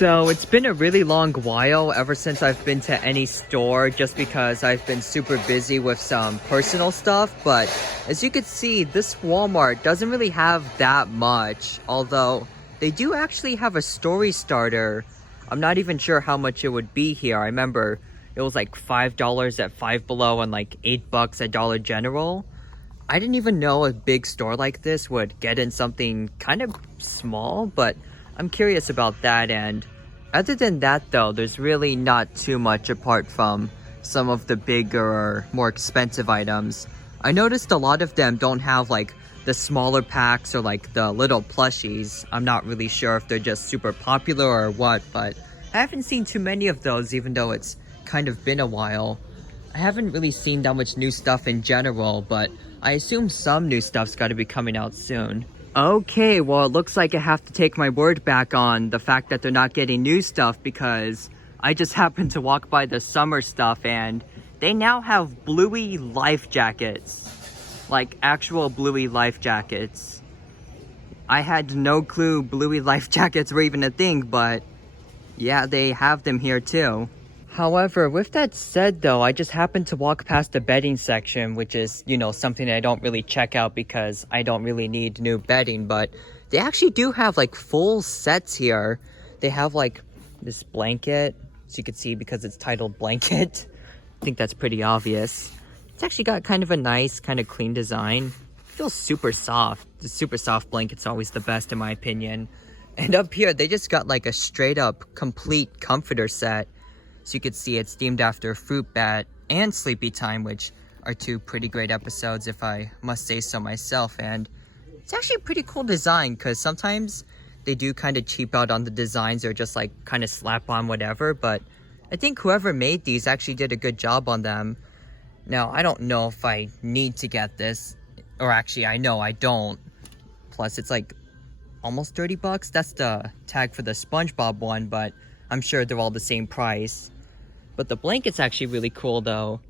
So it's been a really long while ever since I've been to any store just because I've been super busy with some personal stuff, but as you can see, this Walmart doesn't really have that much, although they do actually have a story starter. I'm not even sure how much it would be here. I remember it was like $5 at Five Below and like $8 at Dollar General. I didn't even know a big store like this would get in something kind of small, but I'm curious about that. And other than that though, there's really not too much apart from some of the bigger or more expensive items. I noticed a lot of them don't have like the smaller packs or like the little plushies. I'm not really sure if they're just super popular or what, but I haven't seen too many of those even though it's kind of been a while. I haven't really seen that much new stuff in general, but I assume some new stuff's got to be coming out soon. Okay, well, it looks like I have to take my word back on the fact that they're not getting new stuff because I just happened to walk by the summer stuff and they now have Bluey life jackets. Like actual Bluey life jackets. I had no clue Bluey life jackets were even a thing, but yeah, they have them here too. However, with that said though, I just happened to walk past the bedding section, which is, you know, something I don't really check out because I don't really need new bedding, but they actually do have like full sets here. They have like this blanket, as you can see because it's titled blanket. I think that's pretty obvious. It's actually got kind of a nice, kind of clean design. It feels super soft. The super soft blanket's always the best in my opinion. And up here, they just got like a straight up complete comforter set. So you can see it's themed after Fruit Bat and Sleepy Time, which are two pretty great episodes if I must say so myself. And it's actually a pretty cool design because sometimes they do kind of cheap out on the designs or just like kind of slap on whatever. But I think whoever made these actually did a good job on them. Now, I don't know if I need to get this, or actually I know I don't. Plus it's like almost 30 bucks. That's the tag for the SpongeBob one, but I'm sure they're all the same price. But the blanket's actually really cool though.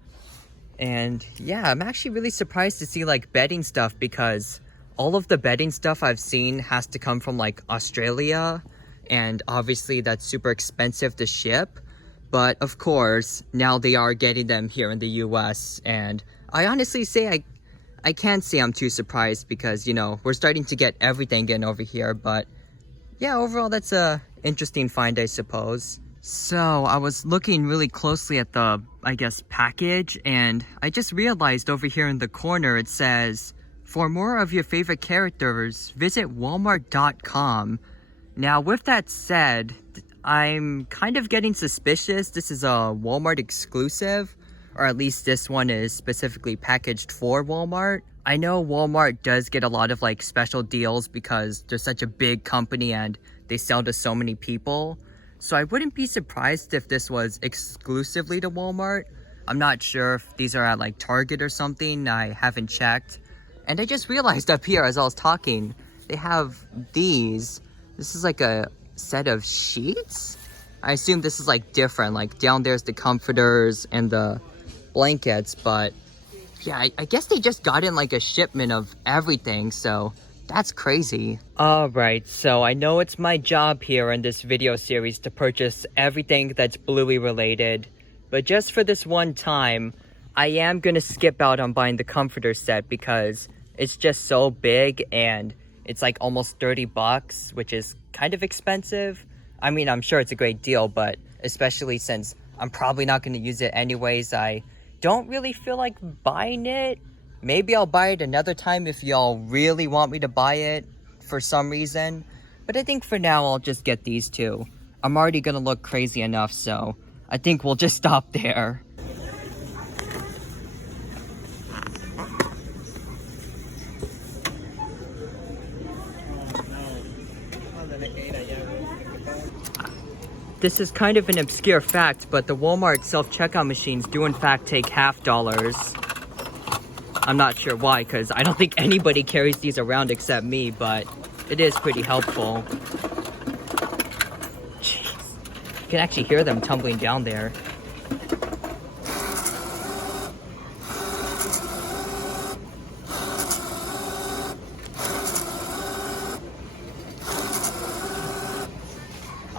And yeah, I'm actually really surprised to see like bedding stuff because all of the bedding stuff I've seen has to come from like Australia. And obviously that's super expensive to ship. But of course, now they are getting them here in the US. And I honestly say I can't say I'm too surprised because, you know, we're starting to get everything in over here. But yeah, overall that's a interesting find, I suppose. So I was looking really closely at the, I guess, package, and I just realized over here in the corner it says, for more of your favorite characters, visit walmart.com. Now with that said, I'm kind of getting suspicious this is a Walmart exclusive, or at least this one is specifically packaged for Walmart. I know Walmart does get a lot of like special deals because they're such a big company and they sell to so many people. So I wouldn't be surprised if this was exclusively to Walmart. I'm not sure if these are at like Target or something. I haven't checked. And I just realized up here as I was talking, they have these. This is like a set of sheets. I assume this is like different. Like down there's the comforters and the blankets. But yeah, I guess they just got in like a shipment of everything. So that's crazy. Alright, so I know it's my job here in this video series to purchase everything that's Bluey related, but just for this one time, I am gonna skip out on buying the comforter set because it's just so big and it's like almost 30 bucks, which is kind of expensive. I mean, I'm sure it's a great deal, but especially since I'm probably not gonna use it anyways, I don't really feel like buying it. Maybe I'll buy it another time if y'all really want me to buy it for some reason. But I think for now, I'll just get these two. I'm already gonna look crazy enough, so I think we'll just stop there. This is kind of an obscure fact, but the Walmart self-checkout machines do in fact take $50. I'm not sure why, because I don't think anybody carries these around except me, but it is pretty helpful. Jeez. You can actually hear them tumbling down there.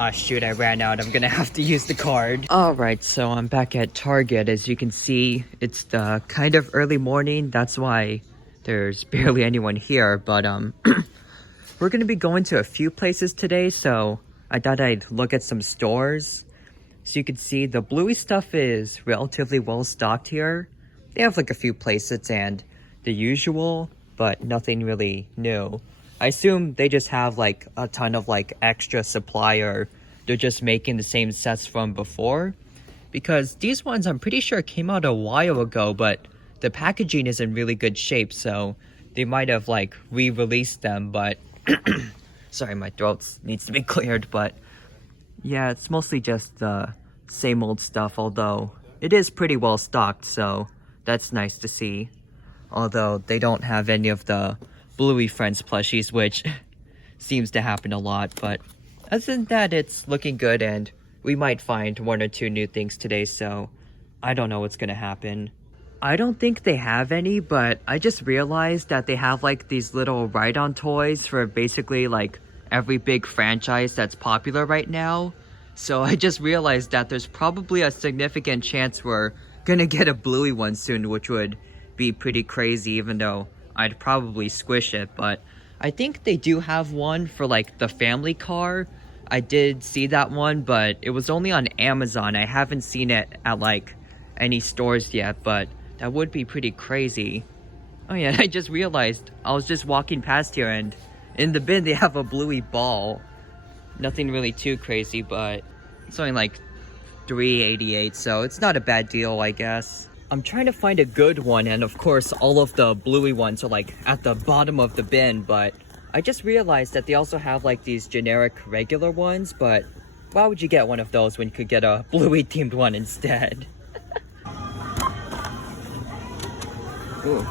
Ah, shoot, I ran out. I'm gonna have to use the card. Alright, so I'm back at Target. As you can see, it's the kind of early morning. That's why there's barely anyone here. But, we're gonna be going to a few places today, so I thought I'd look at some stores. So you can see the Bluey stuff is relatively well stocked here. They have like a few playsets and the usual, but nothing really new. I assume they just have like a ton of like extra supply, or they're just making the same sets from before. Because these ones I'm pretty sure came out a while ago, but the packaging is in really good shape, so they might have like re-released them, but sorry, my throat needs to be cleared, but yeah, it's mostly just the same old stuff, although it is pretty well stocked, so that's nice to see. Although they don't have any of the Bluey Friends plushies, which seems to happen a lot, but other than that, it's looking good, and we might find one or two new things today, so I don't know what's gonna happen. I don't think they have any, but I just realized that they have like these little ride-on toys for basically like every big franchise that's popular right now. So I just realized that there's probably a significant chance we're gonna get a Bluey one soon, which would be pretty crazy, even though I'd probably squish it. But I think they do have one for like the family car. I did see that one, but it was only on Amazon. I haven't seen it at like any stores yet, but that would be pretty crazy. Oh yeah, I just realized I was just walking past here, and in the bin they have a Bluey ball. Nothing really too crazy, but it's only like $3.88, so it's not a bad deal, I guess. I'm trying to find a good one, and of course all of the Bluey ones are like at the bottom of the bin, but I just realized that they also have like these generic regular ones, but why would you get one of those when you could get a Bluey themed one instead? Ooh,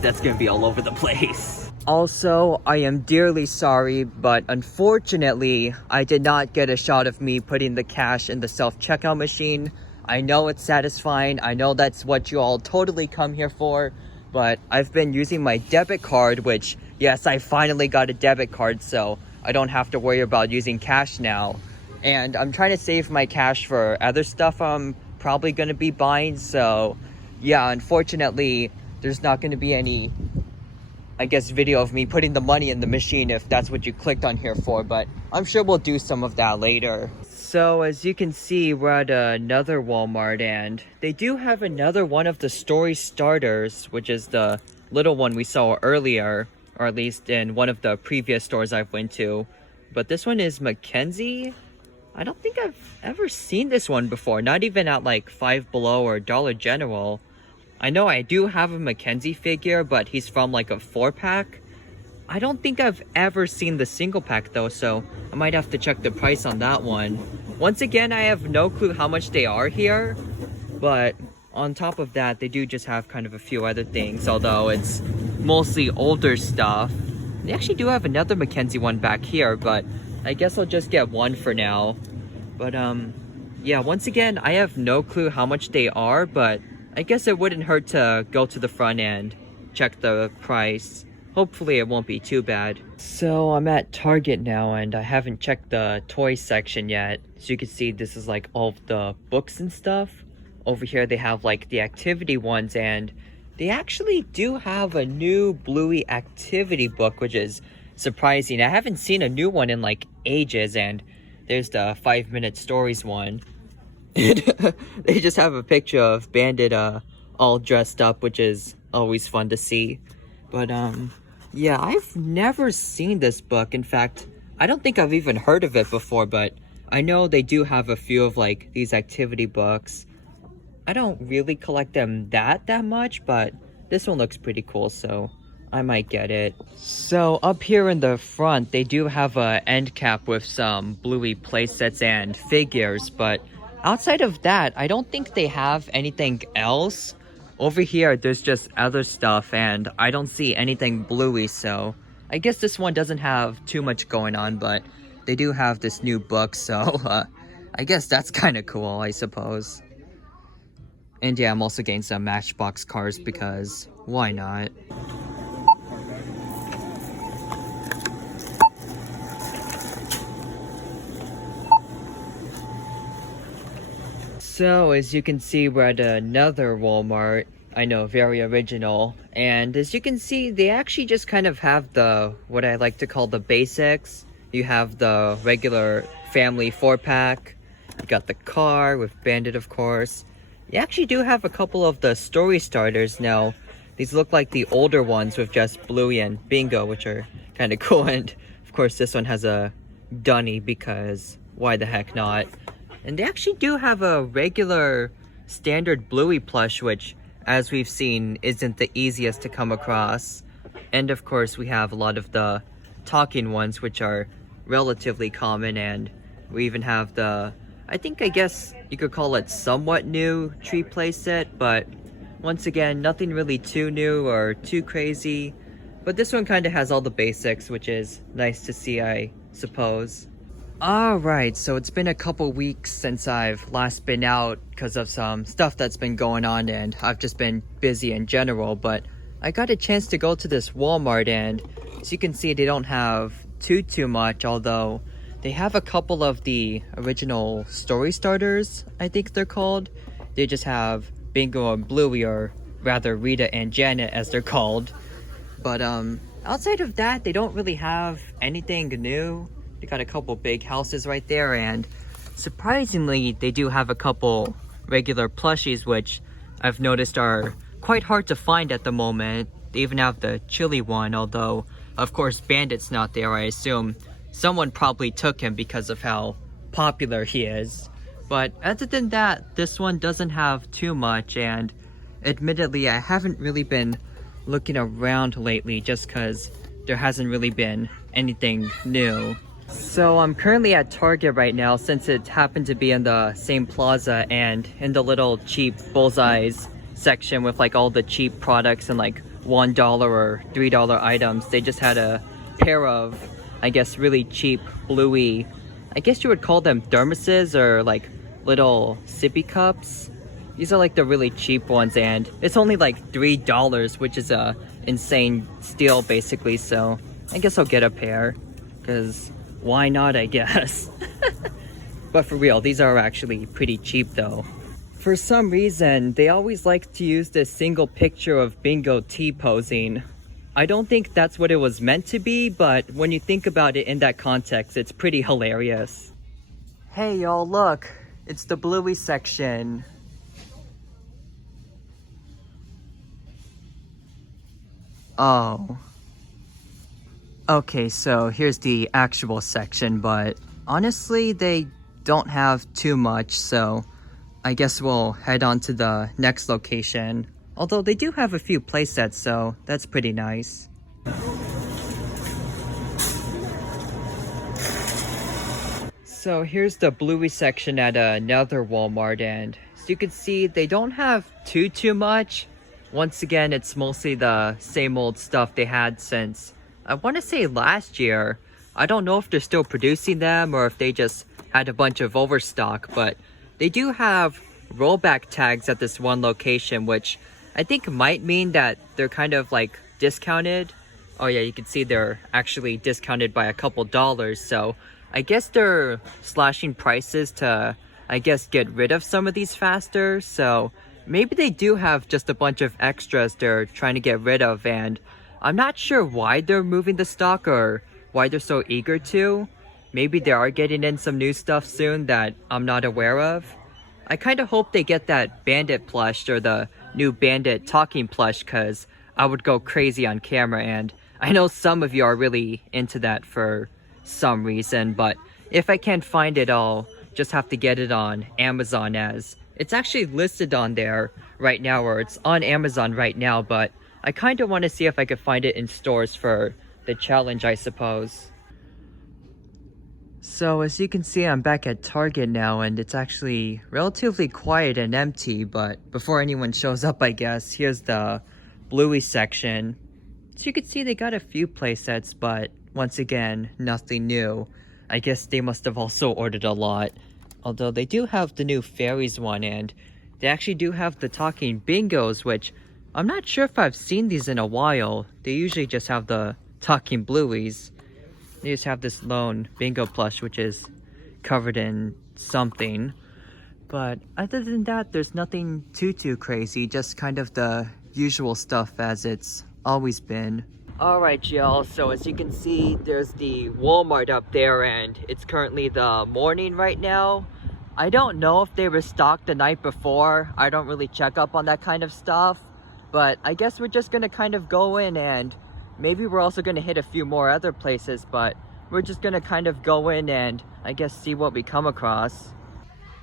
that's gonna be all over the place. Also, I am dearly sorry, but unfortunately, I did not get a shot of me putting the cash in the self-checkout machine. I know it's satisfying, I know that's what you all totally come here for, but I've been using my debit card, which, yes, I finally got a debit card, so I don't have to worry about using cash now. And I'm trying to save my cash for other stuff I'm probably gonna be buying, so yeah, unfortunately, there's not gonna be any, I guess, video of me putting the money in the machine if that's what you clicked on here for, but I'm sure we'll do some of that later. So as you can see, we're at another Walmart, and they do have another one of the story starters, which is the little one we saw earlier, or at least in one of the previous stores I've went to. But this one is Mackenzie. I don't think I've ever seen this one before, not even at like Five Below or Dollar General. I know I do have a Mackenzie figure, but he's from like a 4-pack. I don't think I've ever seen the single pack though, so I might have to check the price on that one. Once again, I have no clue how much they are here, but on top of that, they do just have kind of a few other things, although it's mostly older stuff. They actually do have another Mackenzie one back here, but I guess I'll just get one for now. But yeah, once again, I have no clue how much they are, but I guess it wouldn't hurt to go to the front and check the price. Hopefully it won't be too bad. So I'm at Target now, and I haven't checked the toy section yet. So you can see this is like all of the books and stuff. Over here they have like the activity ones, and they actually do have a new Bluey activity book, which is surprising. I haven't seen a new one in like ages, and there's the 5-minute stories one. They just have a picture of Bandit all dressed up, which is always fun to see. But yeah, I've never seen this book. In fact, I don't think I've even heard of it before, but I know they do have a few of like these activity books. I don't really collect them that much, but this one looks pretty cool, so I might get it. So up here in the front, they do have a end cap with some Bluey playsets and figures, but outside of that, I don't think they have anything else. Over here, there's just other stuff, and I don't see anything Bluey, so I guess this one doesn't have too much going on, but they do have this new book, so I guess that's kind of cool, I suppose. And yeah, I'm also getting some Matchbox cars because why not? So as you can see, we're at another Walmart. I know, very original. And as you can see, they actually just kind of have the, what I like to call the basics. You have the regular family 4-pack. You got the car with Bandit, of course. You actually do have a couple of the story starters now. These look like the older ones with just Bluey and Bingo, which are kind of cool. And of course, this one has a dunny because why the heck not? And they actually do have a regular standard Bluey plush, which, as we've seen, isn't the easiest to come across. And of course, we have a lot of the talking ones, which are relatively common. And we even have the, I guess you could call it somewhat new tree playset, but once again, nothing really too new or too crazy. But this one kind of has all the basics, which is nice to see, I suppose. Alright, so it's been a couple weeks since I've last been out because of some stuff that's been going on, and I've just been busy in general, but I got a chance to go to this Walmart, and as you can see, they don't have too much, although they have a couple of the original story starters, I think they're called. They just have Bingo and Bluey, or rather Rita and Janet as they're called. But outside of that, they don't really have anything new. They got a couple big houses right there, and surprisingly, they do have a couple regular plushies, which I've noticed are quite hard to find at the moment. They even have the chili one, although, of course, Bandit's not there. I assume someone probably took him because of how popular he is. But other than that, this one doesn't have too much, and admittedly, I haven't really been looking around lately just because there hasn't really been anything new. So I'm currently at Target right now, since it happened to be in the same plaza and in the little cheap bullseyes section with like all the cheap products and like $1 or $3 items. They just had a pair of, I guess, really cheap Bluey, I guess you would call them thermoses or like little sippy cups. These are like the really cheap ones, and it's only like $3, which is a insane steal basically. So I guess I'll get a pair, because why not, I guess. But for real, these are actually pretty cheap though. For some reason, they always like to use this single picture of Bingo T-posing. I don't think that's what it was meant to be, but when you think about it in that context, it's pretty hilarious. Hey y'all, look! It's the Bluey section. Oh. Okay, so here's the actual section, but honestly, they don't have too much, so I guess we'll head on to the next location. Although they do have a few playsets, so that's pretty nice. So here's the Bluey section at another Walmart, and as you can see, they don't have too much. Once again, it's mostly the same old stuff they had since, I want to say, last year. I don't know if they're still producing them or if they just had a bunch of overstock, but they do have rollback tags at this one location, which I think might mean that they're kind of like discounted. Oh yeah, you can see they're actually discounted by a couple dollars, so I guess they're slashing prices to, I guess, get rid of some of these faster. So maybe they do have just a bunch of extras they're trying to get rid of, and I'm not sure why they're moving the stock or why they're so eager to. Maybe they are getting in some new stuff soon that I'm not aware of. I kind of hope they get that Bandit plush or the new Bandit talking plush, because I would go crazy on camera, and I know some of you are really into that for some reason, but if I can't find it, I'll just have to get it on Amazon, as it's actually listed on there right now, or it's on Amazon right now, but I kind of want to see if I could find it in stores for the challenge, I suppose. So as you can see, I'm back at Target now, and it's actually relatively quiet and empty, but before anyone shows up, I guess, here's the Bluey section. So you can see they got a few playsets, but once again, nothing new. I guess they must have also ordered a lot. Although they do have the new fairies one, and they actually do have the talking bingos, which I'm not sure if I've seen these in a while. They usually just have the talking Blueys. They just have this lone bingo plush, which is covered in something. But other than that, there's nothing too crazy, just kind of the usual stuff as it's always been. Alright y'all, so as you can see, there's the Walmart up there and it's currently the morning right now. I don't know if they were stocked the night before. I don't really check up on that kind of stuff. But I guess we're just gonna kind of go in, and maybe we're also gonna hit a few more other places, but we're just gonna kind of go in and I guess see what we come across.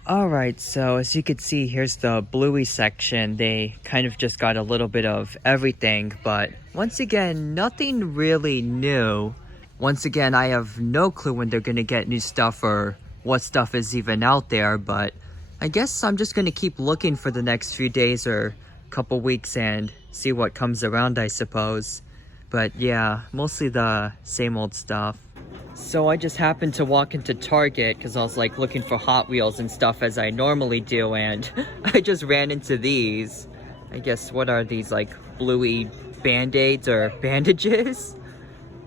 Alright, so as you can see, here's the Bluey section. They kind of just got a little bit of everything, but once again, nothing really new. Once again, I have no clue when they're gonna get new stuff or what stuff is even out there, but I guess I'm just gonna keep looking for the next few days or couple weeks and see what comes around, I suppose. But yeah, mostly the same old stuff. So I just happened to walk into Target because I was like looking for Hot Wheels and stuff as I normally do, and I just ran into these. I guess, what are these, like Bluey band-aids or bandages?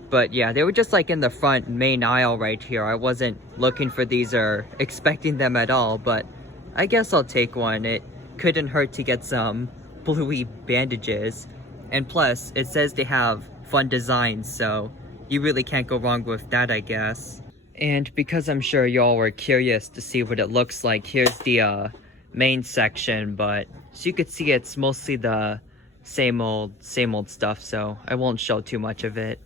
But yeah, they were just like in the front main aisle right here. I wasn't looking for these or expecting them at all, but I guess I'll take one. It couldn't hurt to get some Bluey bandages. And plus, it says they have fun designs, so you really can't go wrong with that, I guess. And because I'm sure y'all were curious to see what it looks like, here's the main section, but as you can see, it's mostly the same old stuff, so I won't show too much of it.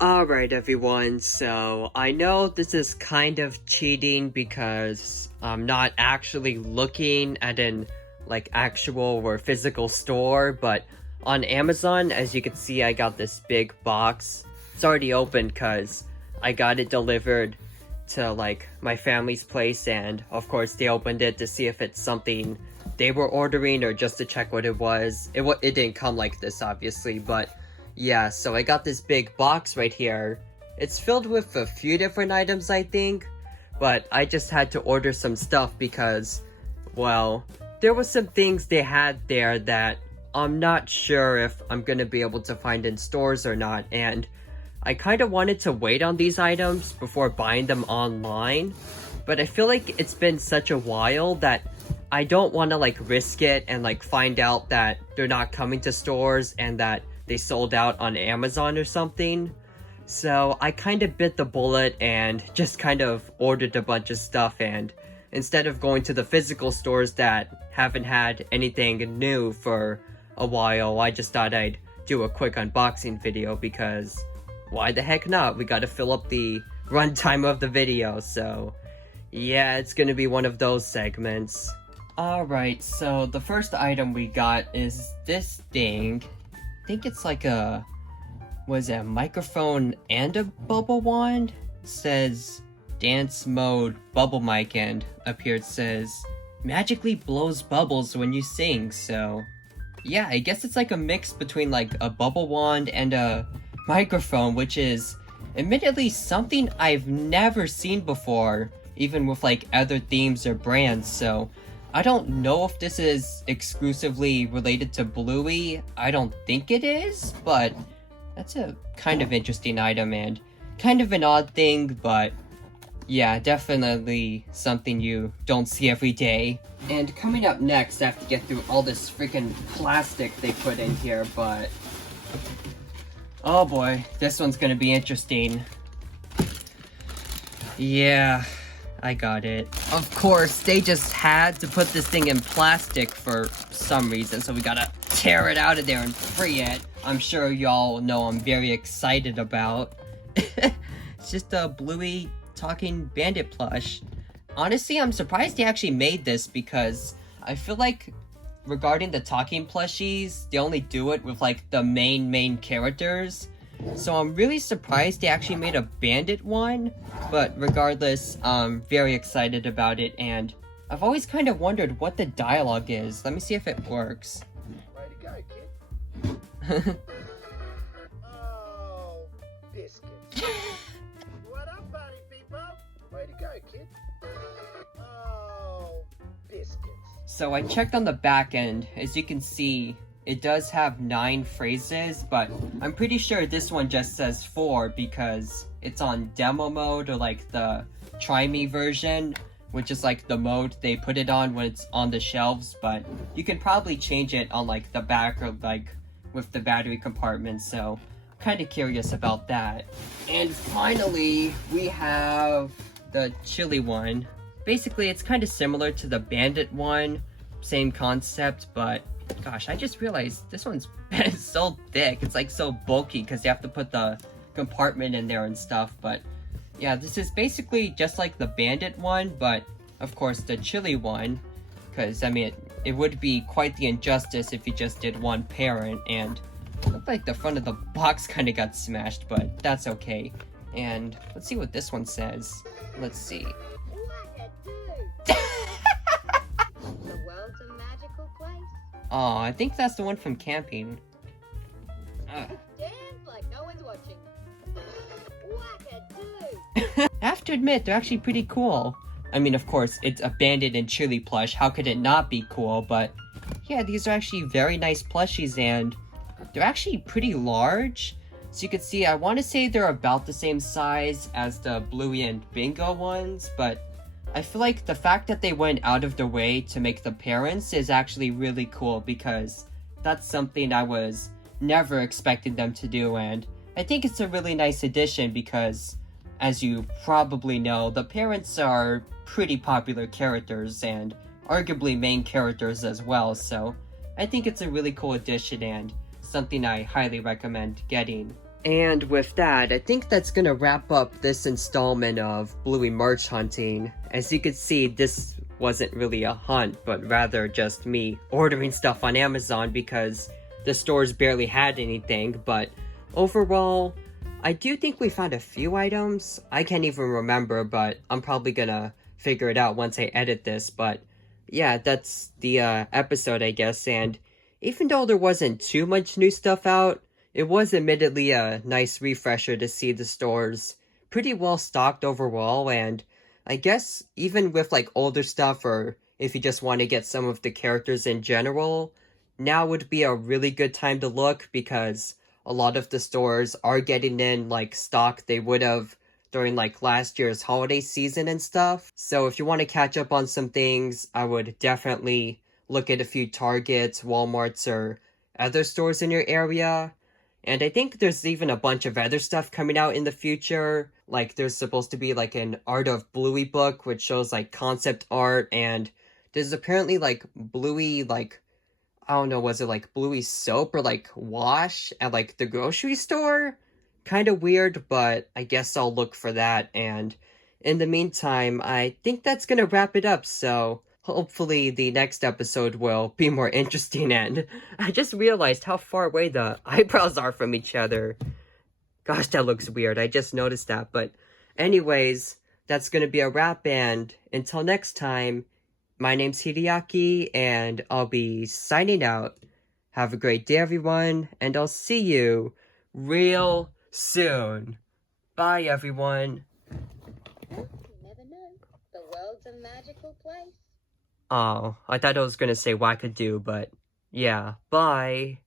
Alright everyone, so I know this is kind of cheating because I'm not actually looking at an like actual or physical store, but on Amazon, as you can see, I got this big box. It's already open because I got it delivered to like my family's place, and of course they opened it to see if it's something they were ordering or just to check what it was. It didn't come like this, obviously, but yeah, so I got this big box right here. It's filled with a few different items, I think, but I just had to order some stuff because, well, there was some things they had there that I'm not sure if I'm gonna be able to find in stores or not, and I kind of wanted to wait on these items before buying them online, but I feel like it's been such a while that I don't want to like risk it and like find out that they're not coming to stores and that they sold out on Amazon or something. So I kind of bit the bullet and just kind of ordered a bunch of stuff, and instead of going to the physical stores that haven't had anything new for a while, I just thought I'd do a quick unboxing video because why the heck not? We gotta fill up the runtime of the video, so yeah, it's gonna be one of those segments. Alright, so the first item we got is this thing. I think it's like a, was it a microphone and a bubble wand? It says dance mode bubble mic, and up here it says magically blows bubbles when you sing, so yeah, I guess it's like a mix between like a bubble wand and a microphone, which is admittedly something I've never seen before, even with like other themes or brands, so I don't know if this is exclusively related to Bluey. I don't think it is, but that's a kind of interesting item and kind of an odd thing, but yeah, definitely something you don't see every day. And coming up next, I have to get through all this freaking plastic they put in here, but oh boy, this one's gonna be interesting. Yeah, I got it. Of course, they just had to put this thing in plastic for some reason, so we gotta tear it out of there and free it. I'm sure y'all know I'm very excited about. It's just a Bluey talking bandit plush. Honestly, I'm surprised they actually made this because I feel like regarding the talking plushies, they only do it with like the main characters. So I'm really surprised they actually made a bandit one, but regardless, I'm very excited about it, and I've always kind of wondered what the dialogue is. Let me see if it works. Way to go, kid. Oh, biscuits. What up, buddy people? Way to go, kid. Oh, biscuits. So I checked on the back end. As you can see, it does have 9 phrases, but I'm pretty sure this one just says 4 because it's on demo mode, or like the Try Me version, which is like the mode they put it on when it's on the shelves, but you can probably change it on like the back, or like with the battery compartment, so kind of curious about that. And finally, we have the chili one. Basically, it's kind of similar to the bandit one, same concept, but gosh, I just realized this one's so thick. It's like so bulky because you have to put the compartment in there and stuff. But yeah, this is basically just like the bandit one, but of course the chili one, because I mean it would be quite the injustice if you just did one parent. And it looked like the front of the box kind of got smashed, but that's okay. And let's see what this one says. Let's see. The world's a magical place. Oh, I think that's the one from camping. Dance like no one's watching. Wackadoo. I have to admit, they're actually pretty cool. I mean, of course, it's a bandit and chili plush. How could it not be cool? But yeah, these are actually very nice plushies, and they're actually pretty large. So you can see, I want to say they're about the same size as the Bluey and Bingo ones, but I feel like the fact that they went out of their way to make the parents is actually really cool, because that's something I was never expecting them to do, and I think it's a really nice addition because, as you probably know, the parents are pretty popular characters and arguably main characters as well, so I think it's a really cool addition and something I highly recommend getting. And with that, I think that's gonna wrap up this installment of Bluey merch hunting. As you can see, this wasn't really a hunt, but rather just me ordering stuff on Amazon because the stores barely had anything. But overall, I do think we found a few items. I can't even remember, but I'm probably gonna figure it out once I edit this. But yeah, that's the episode, I guess. And even though there wasn't too much new stuff out, it was admittedly a nice refresher to see the stores pretty well stocked overall. And I guess even with like older stuff, or if you just want to get some of the characters in general, now would be a really good time to look, because a lot of the stores are getting in like stock they would have during like last year's holiday season and stuff. So if you want to catch up on some things, I would definitely look at a few Targets, Walmarts, or other stores in your area. And I think there's even a bunch of other stuff coming out in the future. Like, there's supposed to be, like, an Art of Bluey book, which shows, like, concept art. And there's apparently, like, Bluey, like, I don't know, was it, like, Bluey soap or, like, wash at, like, the grocery store? Kind of weird, but I guess I'll look for that. And in the meantime, I think that's gonna wrap it up, so hopefully the next episode will be more interesting. And I just realized how far away the eyebrows are from each other. Gosh, that looks weird. I just noticed that. But anyways, that's going to be a wrap. And until next time, my name's Hideaki, and I'll be signing out. Have a great day, everyone. And I'll see you real soon. Bye, everyone. You never know. The world's a magical place. Oh, I thought I was gonna say wackadoo, but yeah, bye.